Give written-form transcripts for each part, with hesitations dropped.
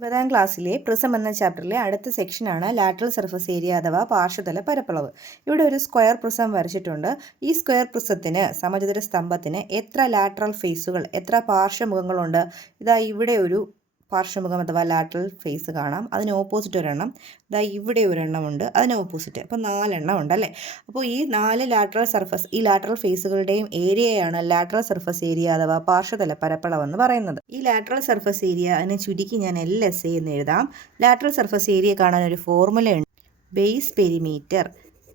9ാം ക്ലാസ്സിലെ പ്രിസം എന്ന ചാപ്റ്ററിലെ അടുത്ത സെക്ഷനാണ് ലാറ്ററൽ സർഫസ് ഏരിയ അഥവാ പാർശ്വതല പരപ്പളവ്. ഇവിടെ ഒരു സ്ക്വയർ പ്രിസം വരച്ചിട്ടുണ്ട്. ഈ സ്ക്വയർ പ്രിസത്തിന് സമചതുര സ്തംഭത്തിന് എത്ര ലാറ്ററൽ ഫേസുകൾ, എത്ര പാർശ്വമുഖങ്ങളുണ്ട്? ഇതാ ഇവിടെ ഒരു പാർശ്വമുഖം അഥവാ ലാറ്ററൽ ഫേസ് കാണാം. അതിന് ഓപ്പോസിറ്റ് ഒരെണ്ണം, ഇതാ ഇവിടെ ഒരെണ്ണമുണ്ട്, അതിന് ഓപ്പോസിറ്റ്. അപ്പോൾ 4 എണ്ണം ഉണ്ടല്ലേ. അപ്പോൾ ഈ 4 ലാറ്ററൽ സർഫസ്, ഈ ലാറ്ററൽ ഫേസുകളുടെയും ഏരിയയാണ് ലാറ്ററൽ സർഫസ് ഏരിയ അഥവാ പാർശ്വതല പരപ്പളവ് എന്ന് പറയുന്നത്. ഈ ലാറ്ററൽ സർഫസ് ഏരിയ അതിനെ ചുരുക്കി ഞാൻ LSA എന്ന് എഴുതാം. ലാറ്ററൽ സർഫസ് ഏരിയ കാണാൻ ഒരു ഫോർമുലയുണ്ട്. Base perimeter.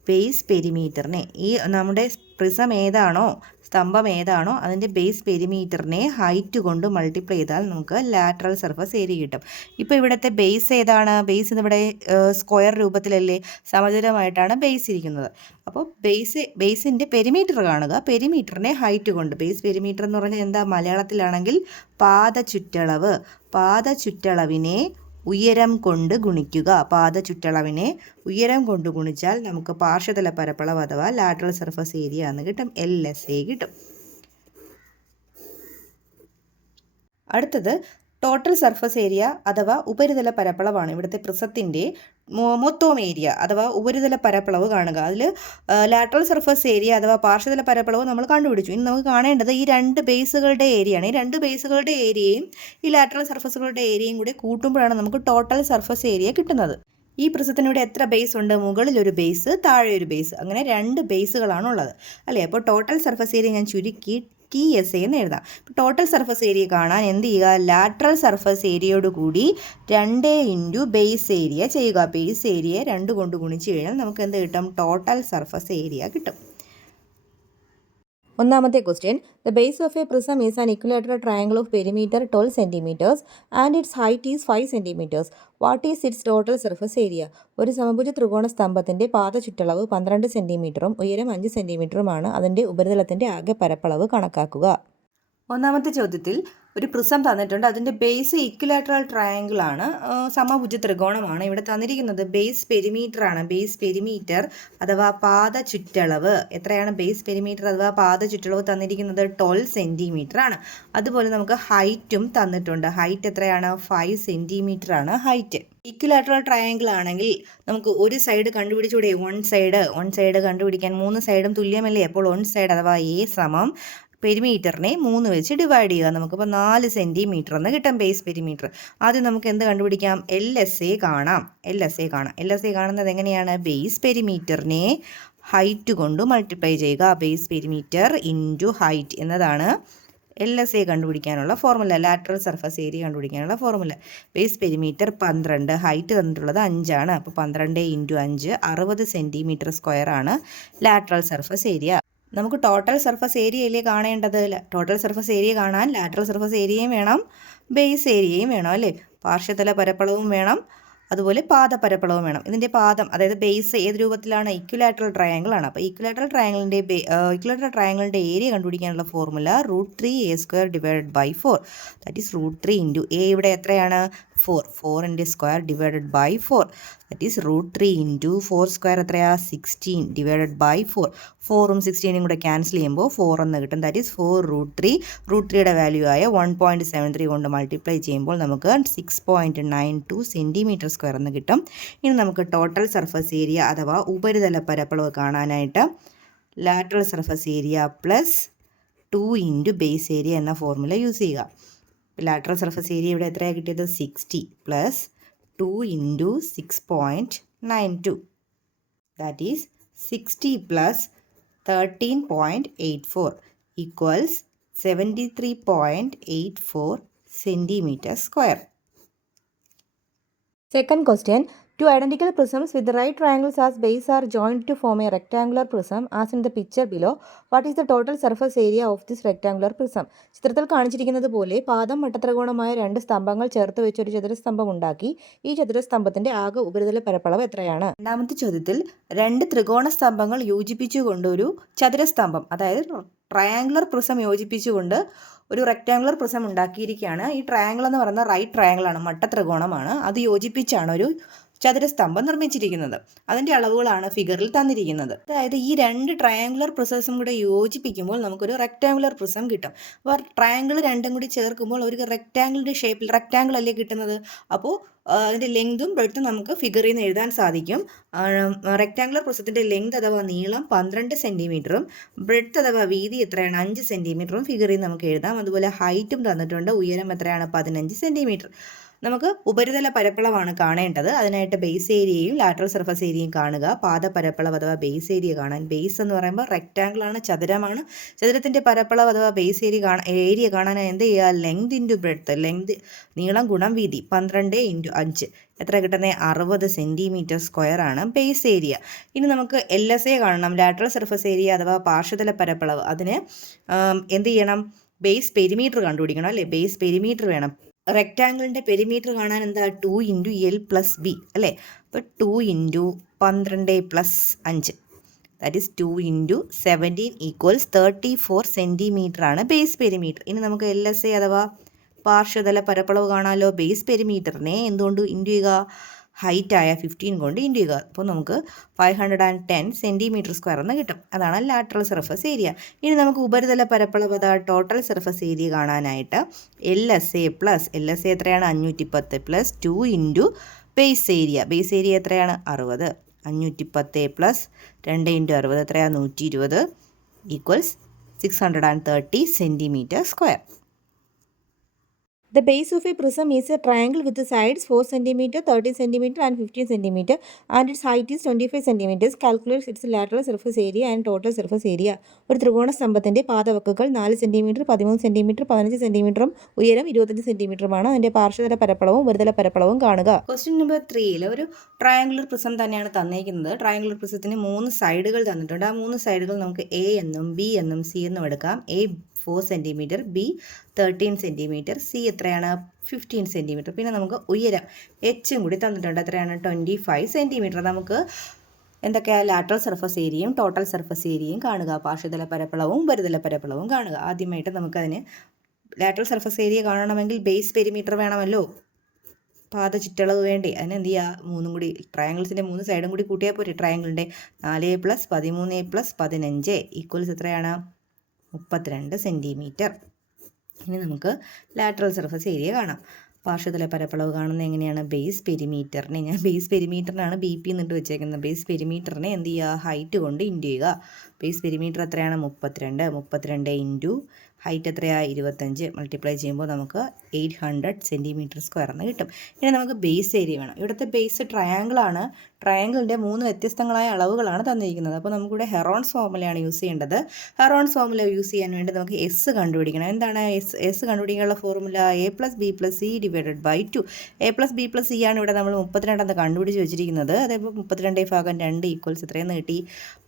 ബേസ് പെരിമീറ്ററിനെ, ഈ നമ്മുടെ പ്രിസം ഏതാണോ, സ്തംഭം ഏതാണോ അതിൻ്റെ ബേസ് പെരിമീറ്ററിനെ ഹൈറ്റ് കൊണ്ട് മൾട്ടിപ്ലൈ ചെയ്താൽ നമുക്ക് ലാറ്ററൽ സർഫസ് ഏരിയ കിട്ടും. ഇപ്പോൾ ഇവിടുത്തെ ബേസ് ഏതാണ്? ബേസ് ഇവിടെ സ്ക്വയർ രൂപത്തിലല്ലേ, സമചതുരമായിട്ടാണ് ബേസ് ഇരിക്കുന്നത്. അപ്പോൾ ബേസിൻ്റെ പെരിമീറ്റർ കാണുക. പെരിമീറ്ററിനെ ഹൈറ്റ് കൊണ്ട്, ബേസ് പെരിമീറ്റർ എന്ന് പറഞ്ഞാൽ എന്താ, മലയാളത്തിലാണെങ്കിൽ പാദചുറ്റളവ്. പാദചുറ്റളവിനെ ഉയരം കൊണ്ട് ഗുണിക്കുക. പാദചുറ്റളവിനെ ഉയരം കൊണ്ട് ഗുണിച്ചാൽ നമുക്ക് പാർശ്വതല പരപ്പളവ് അഥവാ ലാറ്ററൽ സർഫസ് ഏരിയ എന്ന് കിട്ടും, LSA കിട്ടും. അടുത്തത് ടോട്ടൽ സർഫസ് ഏരിയ അഥവാ ഉപരിതല പരപ്പളവാണ്. ഇവിടുത്തെ പ്രിസത്തിൻ്റെ മൊത്തം ഏരിയ അഥവാ ഉപരിതല പരപ്പളവ് കാണുക. അതിൽ ലാറ്ററൽ സർഫസ് ഏരിയ അഥവാ പാർശ്വതല പരപ്പളവ് നമ്മൾ കണ്ടുപിടിച്ചു. ഇനി നമുക്ക് കാണേണ്ടത് ഈ 2 ബേസുകളുടെ ഏരിയയാണ്. ഈ 2 ബേസുകളുടെ ഏരിയയും ഈ ലാറ്ററൽ സർഫസുകളുടെ ഏരിയയും കൂടി കൂട്ടുമ്പോഴാണ് നമുക്ക് ടോട്ടൽ സർഫസ് ഏരിയ കിട്ടുന്നത്. ഈ പ്രിസത്തിന് ഇവിടെ എത്ര ബേസ് ഉണ്ട്? മുകളിൽ ഒരു ബേസ്, താഴെ ഒരു ബേസ്, അങ്ങനെ 2 ബേസുകളാണ് ഉള്ളത് അല്ലേ. അപ്പോൾ ടോട്ടൽ സർഫസ് ഏരിയ ഞാൻ ചുരുക്കി TSA എന്ന് എഴുതാം. ടോട്ടൽ സർഫസ് ഏരിയ കാണാൻ എന്ത് ചെയ്യുക? ലാറ്ററൽ സർഫസ് ഏരിയയോട് കൂടി 2 ഇൻറ്റു ബേസ് ഏരിയ ചെയ്യുക. ബേസ് ഏരിയ 2 കൊണ്ട് ഗുണിച്ച് കഴിഞ്ഞാൽ നമുക്ക് എന്ത് കിട്ടും? ടോട്ടൽ സർഫസ് ഏരിയ കിട്ടും. ഒന്നാമത്തെ question, the base of A prism is an equilateral triangle of perimeter 12 centimetres and it's height is 5 centimetres. What is it's total surface area? ഒരു സമഭുജ ത്രികോണ സ്തംഭത്തിൻ്റെ പാദചുറ്റളവ് 12 സെൻറ്റിമീറ്ററും ഉയരം 5 സെൻറ്റിമീറ്ററുമാണ്. അതിൻ്റെ ഉപരിതലത്തിൻ്റെ ആകെ പരപ്പളവ് കണക്കാക്കുക. ഒന്നാമത്തെ ചോദ്യത്തിൽ ഒരു പ്രിസം തന്നിട്ടുണ്ട്. അതിൻ്റെ ബേസ് ഇക്വിലാറ്ററൽ ട്രയാങ്കിൾ ആണ്, സമഭുജ ത്രികോണമാണ്. ഇവിടെ തന്നിരിക്കുന്നത് ബേസ് പെരിമീറ്റർ ആണ്. ബേസ് പെരിമീറ്റർ അഥവാ പാദചുറ്റളവ് എത്രയാണ്? ബേസ് പെരിമീറ്റർ അഥവാ പാദചുറ്റളവ് തന്നിരിക്കുന്നത് 12 സെൻറ്റിമീറ്റർ ആണ്. അതുപോലെ നമുക്ക് ഹൈറ്റും തന്നിട്ടുണ്ട്. ഹൈറ്റ് എത്രയാണ്? 5 സെൻറ്റിമീറ്റർ ആണ് ഹൈറ്റ്. ഇക്വിലാറ്ററൽ ട്രയാങ്കിൾ ആണെങ്കിൽ നമുക്ക് ഒരു സൈഡ് കണ്ടുപിടിച്ചൂടെ? വൺ സൈഡ് കണ്ടുപിടിക്കാൻ 3 സൈഡും തുല്യമല്ലേ. അപ്പോൾ 1 സൈഡ് അഥവാ A സമം പെരിമീറ്ററിനെ 3 വെച്ച് ഡിവൈഡ് ചെയ്യുക. നമുക്കിപ്പോൾ 4 സെൻറ്റിമീറ്റർ എന്ന് കിട്ടും ബേസ് പെരിമീറ്റർ. ആദ്യം നമുക്ക് എന്ത് കണ്ടുപിടിക്കാം? LSA കാണാം. LSA കാണുന്നത് എങ്ങനെയാണ്? ബേസ് പെരിമീറ്ററിനെ ഹൈറ്റ് കൊണ്ട് മൾട്ടിപ്ലൈ ചെയ്യുക. ബേസ് പെരിമീറ്റർ ഇൻറ്റു ഹൈറ്റ് എന്നതാണ് LSA കണ്ടുപിടിക്കാനുള്ള ഫോർമുല. ലാറ്ററൽ സർഫസ് ഏരിയ കണ്ടുപിടിക്കാനുള്ള ഫോർമുല. ബേസ് പെരിമീറ്റർ 12, ഹൈറ്റ് തന്നിട്ടുള്ളത് 5 ആണ്. അപ്പോൾ 12 ഇൻറ്റു 5 60 സെൻറ്റിമീറ്റർ സ്ക്വയർ ആണ് ലാറ്ററൽ സർഫസ് ഏരിയ. നമുക്ക് ടോട്ടൽ സർഫസ് ഏരിയയിലേ കാണേണ്ടത്. ടോട്ടൽ സർഫസ് ഏരിയ കാണാൻ ലാറ്ററൽ സർഫസ് ഏരിയയും വേണം, ബേസ് ഏരിയയും വേണം അല്ലേ. പാർശ്വതല പരപ്പളവും വേണം, അതുപോലെ പാദപരപ്പളവും വേണം. ഇതിൻ്റെ പാദം അതായത് ബേസ് ഏത് രൂപത്തിലാണ്? ഇക്വിലാറ്ററൽ ട്രയാങ്കിൾ ആണ്. അപ്പോൾ ഇക്വിലാറ്ററൽ ട്രയാങ്കിളിൻ്റെ ഏരിയ കണ്ടുപിടിക്കാനുള്ള formula √3a² divided by 4. That is √3 into A. ഇവിടെ എത്രയാണ്? 4. 4ൻ്റെ square divided by 4. That is √3 into 4 square എത്രയാ? 16 ഡിവൈഡഡ് ബൈ 4. 4ഉം 16ഉം കൂടെ ക്യാൻസൽ ചെയ്യുമ്പോൾ 4 എന്ന് കിട്ടും. That is 4√3. √3യുടെ വാല്യൂ ആയ 1.73 കൊണ്ട് മൾട്ടിപ്ലൈ ചെയ്യുമ്പോൾ നമുക്ക് 6.92 സെൻറ്റിമീറ്റർ സ്ക്വയർ എന്ന് കിട്ടും. ഇനി നമുക്ക് ടോട്ടൽ സർഫസ് ഏരിയ അഥവാ ഉപരിതല പരപ്പളവ് കാണാനായിട്ട് lateral surface area plus 2 into base area എന്ന ഫോർമുല യൂസ് ചെയ്യുക. ലാറ്ററൽ സർഫസ് ഏരിയ ഇവിടെ എത്രയാണ് കിട്ടിയത്? 60 plus 2 into 6.92. That is 60 plus 13.84 equals 73.84 centimetre square. Second question, two identical prisms with the right triangles as base are joined to form a rectangular prism as in the picture below. What is the total surface area of this rectangular prism? ചിത്രത്തിൽ കാണിച്ചിരിക്കുന്നത് പോലെ പാദം മട്ടത്രികോണമായ 2 സ്തംഭങ്ങൾ ചേർത്ത് വെച്ച് ഒരു ചതുരസ്തംഭം ഉണ്ടാക്കി. ഈ ചതുരസ്തംഭത്തിന്റെ ആകെ ഉപരിതല പരപ്പളവ് എത്രയാണ്? രണ്ടാമത്തെ ചോദ്യത്തിൽ 2 ത്രികോണ സ്തംഭങ്ങൾ യോജിപ്പിച്ചുകൊണ്ട് ഒരു ചതുരസ്തംഭം അതായത് ട്രയാങ്കുലർ പ്രിസം യോജിപ്പിച്ചുകൊണ്ട് ഒരു റെക്റ്റാങ്കുലർ പ്രിസം ഉണ്ടാക്കിയിരിക്കുകയാണ്. ഈ ട്രയാങ്കിൾ എന്ന് പറയുന്നത് റൈറ്റ് ട്രയാങ്കിൾ ആണ്, മട്ടത്രികോണമാണ്. അത് യോജിപ്പിച്ചാണ് ഒരു ചതുരസ്തംഭം നിർമ്മിച്ചിരിക്കുന്നത്. അതിൻ്റെ അളവുകളാണ് ഫിഗറിൽ തന്നിരിക്കുന്നത്. അതായത് ഈ രണ്ട് ട്രയാങ്കുലർ പ്രിസംസും കൂടെ യോജിപ്പിക്കുമ്പോൾ നമുക്കൊരു റെക്റ്റാങ്കുലർ പ്രിസം കിട്ടും. അപ്പോൾ ട്രയാങ്കിൾ രണ്ടും കൂടി ചേർക്കുമ്പോൾ ഒരു റെക്റ്റാങ്കിളിൻ്റെ ഷേപ്പിൽ റെക്റ്റാങ്കിൾ അല്ലേ കിട്ടുന്നത്. അപ്പോൾ അതിൻ്റെ ലെങ്തും ബ്രെഡ്ത്തും നമുക്ക് ഫിഗറിൽ നിന്ന് എഴുതാൻ സാധിക്കും. റെക്റ്റാങ്കുലർ പ്രിസത്തിൻ്റെ ലെങ്ത് അഥവാ നീളം 12 സെൻറ്റിമീറ്ററും ബ്രെഡ്ത്ത് അഥവാ വീതി എത്രയാണ് 5 സെൻറ്റിമീറ്ററും ഫിഗറിൽ നമുക്ക് എഴുതാം. അതുപോലെ ഹൈറ്റും തന്നിട്ടുണ്ട്. ഉയരം എത്രയാണ് 15 സെൻറ്റിമീറ്റർ. നമുക്ക് ഉപരിതല പരപ്പളവാണ് കാണേണ്ടത്. അതിനായിട്ട് ബേസ് ഏരിയയും ലാറ്ററൽ സർഫസ് ഏരിയയും കാണുക. പാദ പരപ്പളവ് അഥവാ ബേസ് ഏരിയ കാണാൻ ബേസ് എന്ന് പറയുമ്പോൾ റെക്റ്റാങ്കിൾ ആണ്, ചതുരമാണ്. ചതുരത്തിൻ്റെ പരപ്പളവ് അഥവാ ബേസ് ഏരിയ കാണാൻ എന്ത് ചെയ്യുക? ലെങ്ത് ഇൻറ്റു ബ്രെഡ്ത്ത്, ലെങ്ത് നീളം ഗുണം വീതി 12 × 5 എത്ര കിട്ടുന്നത്? 60 സെൻറ്റിമീറ്റർ സ്ക്വയർ ആണ് ബേസ് ഏരിയ. ഇനി നമുക്ക് LSA കാണണം, ലാറ്ററൽ സർഫസ് ഏരിയ അഥവാ പാർശ്വതല പരപ്പളവ്. അതിന് എന്ത് ചെയ്യണം? ബേസ് പെരിമീറ്റർ കണ്ടുപിടിക്കണം അല്ലേ? ബേസ് പെരിമീറ്റർ വേണം. റെക്റ്റാങ്കിളിൻ്റെ പെരിമീറ്റർ കാണാൻ എന്താ? 2 × L + B അല്ലേ? അപ്പോൾ 2 × 12 + 5 ദാറ്റ് ഈസ് 2 × 17 = 34 സെൻറ്റിമീറ്റർ ആണ് ബേസ് പെരിമീറ്റർ. ഇനി നമുക്ക് LSA അഥവാ പാർശ്വതല പരപ്പളവ് കാണാമല്ലോ. ബേസ് പെരിമീറ്ററിനെ എന്തുകൊണ്ട് ഇൻറ്റു ചെയ്യുക? ഹൈറ്റായ 15 കൊണ്ട് ഇൻറ്റു ചെയ്യുക. അപ്പോൾ നമുക്ക് 510 സെൻറ്റിമീറ്റർ സ്ക്വയർ എന്ന് കിട്ടും. അതാണ് ലാറ്ററൽ സർഫസ് ഏരിയ. ഇനി നമുക്ക് ഉപരിതല പരപ്പളവ് ടോട്ടൽ സർഫസ് ഏരിയ കാണാനായിട്ട് LSA എത്രയാണ്? 510 + 2 × ബേസ് ഏരിയ. ബേസ് ഏരിയ എത്രയാണ്? 60. 510 + 2 × 60 എത്രയാണ്? 120 = 630 centimetre square. The base of a prism is a triangle with the sides 4 cm, 13 cm and 15 cm and its height is 25 cm. Calculate its lateral surface area and total surface area. ഒരു ത്രികോണ സ്തംഭത്തിൻ്റെ പാദവക്കുകൾ 4 cm, 13 cm, 15 cm ഉയരം 25 cm. അതിൻ്റെ പാർശ്വതല പരപ്പളവും ഉപരിതല പരപ്പളവും കാണുക. Question number 3 ഒരു triangular prism തന്നെയാണ് തന്നിരിക്കുന്നത്. Triangular പ്രിസത്തിന് 3 സൈഡുകൾ തന്നിട്ടുണ്ട്. ആ 3 സൈഡുകൾ നമുക്ക് A എന്നും B എന്നും C എന്നും എടുക്കാം. A 4 cm, B 13 cm, C എത്രയാണ്? 15 cm. പിന്നെ നമുക്ക് ഉയരം എച്ചും കൂടി തന്നിട്ടുണ്ട്. എത്രയാണ്? 25 cm. നമുക്ക് എന്തൊക്കെയാണ്? ലാറ്ററൽ സർഫസ് ഏരിയയും ടോട്ടൽ സർഫസ് ഏരിയയും കാണുക. പാർശ്വതല പരപ്പളവും ഉപരിതല പരപ്പളവും കാണുക. ആദ്യമായിട്ട് നമുക്കതിന് ലാറ്ററൽ സർഫസ് ഏരിയ കാണണമെങ്കിൽ ബേസ് പെരിമീറ്റർ വേണമല്ലോ, പാദ ചുറ്റളവ് വേണ്ടി. അതിന് എന്ത് ചെയ്യുക? 3 കൂടി ട്രയാങ്കിൾസിൻ്റെ 3 സൈഡും കൂടി കൂട്ടിയാൽ പോരെ. ട്രയാങ്കിളിൻ്റെ 4 + 13 + 15 ഈക്വൽസ് എത്രയാണ്? 32 സെൻറ്റിമീറ്റർ. ഇനി നമുക്ക് ലാറ്ററൽ സർഫസ് ഏരിയ കാണാം. പാർശ്വതല പരപ്പളവ് കാണുന്നത് എങ്ങനെയാണ്? ബേസ് പെരിമീറ്ററിനെ ഞാൻ ബേസ് പെരിമീറ്ററിനാണ് BP എന്നിട്ട് വെച്ചേക്കുന്നത്. ബേസ് പെരിമീറ്ററിനെ എന്ത് ചെയ്യുക? ഹൈറ്റ് കൊണ്ട് ഇൻറ്റു ചെയ്യുക. ബേസ് പെരിമീറ്റർ എത്രയാണ്? 32 × ഹൈറ്റ് എത്രയാണ്? 25 മൾട്ടിപ്ലൈ ചെയ്യുമ്പോൾ നമുക്ക് 800 സെൻറ്റിമീറ്റർ സ്ക്വയർ എന്ന് കിട്ടും. ഇനി നമുക്ക് ബേസ് ഏരിയ വേണം. ഇവിടുത്തെ ബേസ് ട്രയാങ്കിളാണ്. ട്രയാങ്കിളിൻ്റെ 3 വ്യത്യസ്തങ്ങളായ അളവുകളാണ് തന്നിരിക്കുന്നത്. അപ്പോൾ നമുക്കിവിടെ ഹെറോൺസ് ഫോർമുലയാണ് യൂസ് ചെയ്യേണ്ടത്. ഹെറോൺസ് ഫോർമുല യൂസ് ചെയ്യാൻ വേണ്ടി നമുക്ക് S കണ്ടുപിടിക്കണം. എന്താണ് S കണ്ടുപിടിക്കാനുള്ള formula? A + B + C / 2. A + B + C ആണ് ഇവിടെ നമ്മൾ 32 എന്ന് കണ്ടുപിടിച്ച് വെച്ചിരിക്കുന്നത്. അതേപോലെ 32/2 ഈക്വൽസ് എത്രയെന്ന് കിട്ടി?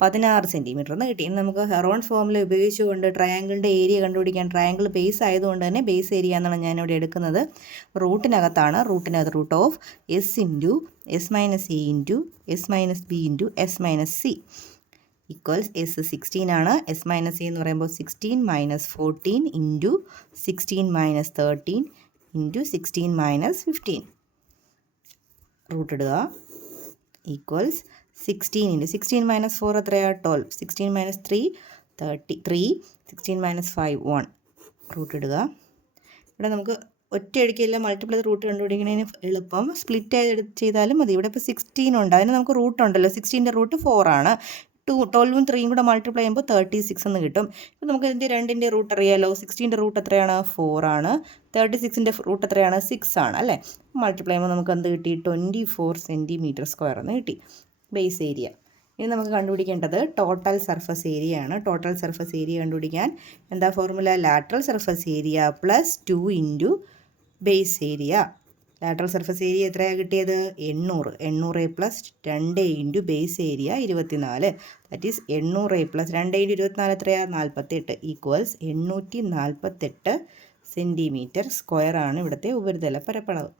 16 സെൻറ്റിമീറ്റർ എന്ന് കിട്ടി. ഇനി നമുക്ക് ഹെറോൺസ് ഫോർമുല ഉപയോഗിച്ചുകൊണ്ട് ട്രയാങ്കിളിൻ്റെ ഏരിയ കണ്ടുപിടിക്കാൻ. ട്രയാങ്കിൾ ബേസ് ആയതുകൊണ്ട് തന്നെ ബേസ് ഏരിയ എന്നാണ് ഞാനിവിടെ എടുക്കുന്നത്. റൂട്ടിനകത്താണ്. റൂട്ടിനകത്ത് √S × S - A × S - B × S - C equals S 16 ആണ്. S - A എന്ന് പറയുമ്പോൾ 16 - 14 × 16 - 13 × 16 - 15 റൂട്ട് ഇടുക ഈക്വൽസ് 16 × 16 - 4 എത്രയാണ്? 12. 16 - 3 33 16 - 5 1 റൂട്ട് ഇടുക. ഇവിടെ നമുക്ക് ഒറ്റയടിക്കല്ല മൾട്ടിപ്പിൾ റൂട്ട് കണ്ടുപിടിക്കുന്നതിന് എളുപ്പം സ്പ്ലിറ്റ് ചെയ്താലും മതി. ഇവിടെ ഇപ്പോൾ 16 ഉണ്ട്, അതിന് നമുക്ക് റൂട്ട് ഉണ്ടല്ലോ. 16ൻ്റെ റൂട്ട് 4 ആണ്. 12ഉം 3യും കൂടെ മൾട്ടിപ്ലൈ ചെയ്യുമ്പോൾ 36 എന്ന് കിട്ടും. ഇപ്പോൾ നമുക്ക് ഇതിൻ്റെ രണ്ടിൻ്റെ റൂട്ട് അറിയാമല്ലോ. 16ൻ്റെ റൂട്ട് എത്രയാണ്? 4 ആണ്. 36ൻ്റെ റൂട്ട് എത്രയാണ്? 6 ആണ് അല്ലേ. മൾട്ടിപ്ലൈ ചെയ്യുമ്പോൾ നമുക്ക് എന്ത് കിട്ടി? 24 സെൻറ്റിമീറ്റർ സ്ക്വയർ എന്ന് കിട്ടി ബേസ് ഏരിയ. ഇനി നമുക്ക് കണ്ടുപിടിക്കേണ്ടത് ടോട്ടൽ സർഫസ് ഏരിയ ആണ്. ടോട്ടൽ സർഫസ് ഏരിയ കണ്ടുപിടിക്കാൻ എന്താ formula? Lateral surface area + 2 × base area. Lateral surface area എത്രയാണ് കിട്ടിയത്? 800. 800 + 2 × ബേസ് ഏരിയ 24. ദാറ്റ് ഈസ് 800 + 2 × 24 എത്രയാണ്? 48 ഈക്വൽസ് 848 സെൻറ്റിമീറ്റർ സ്ക്വയർ ആണ് ഇവിടുത്തെ ഉപരിതല പരപ്പളവ്.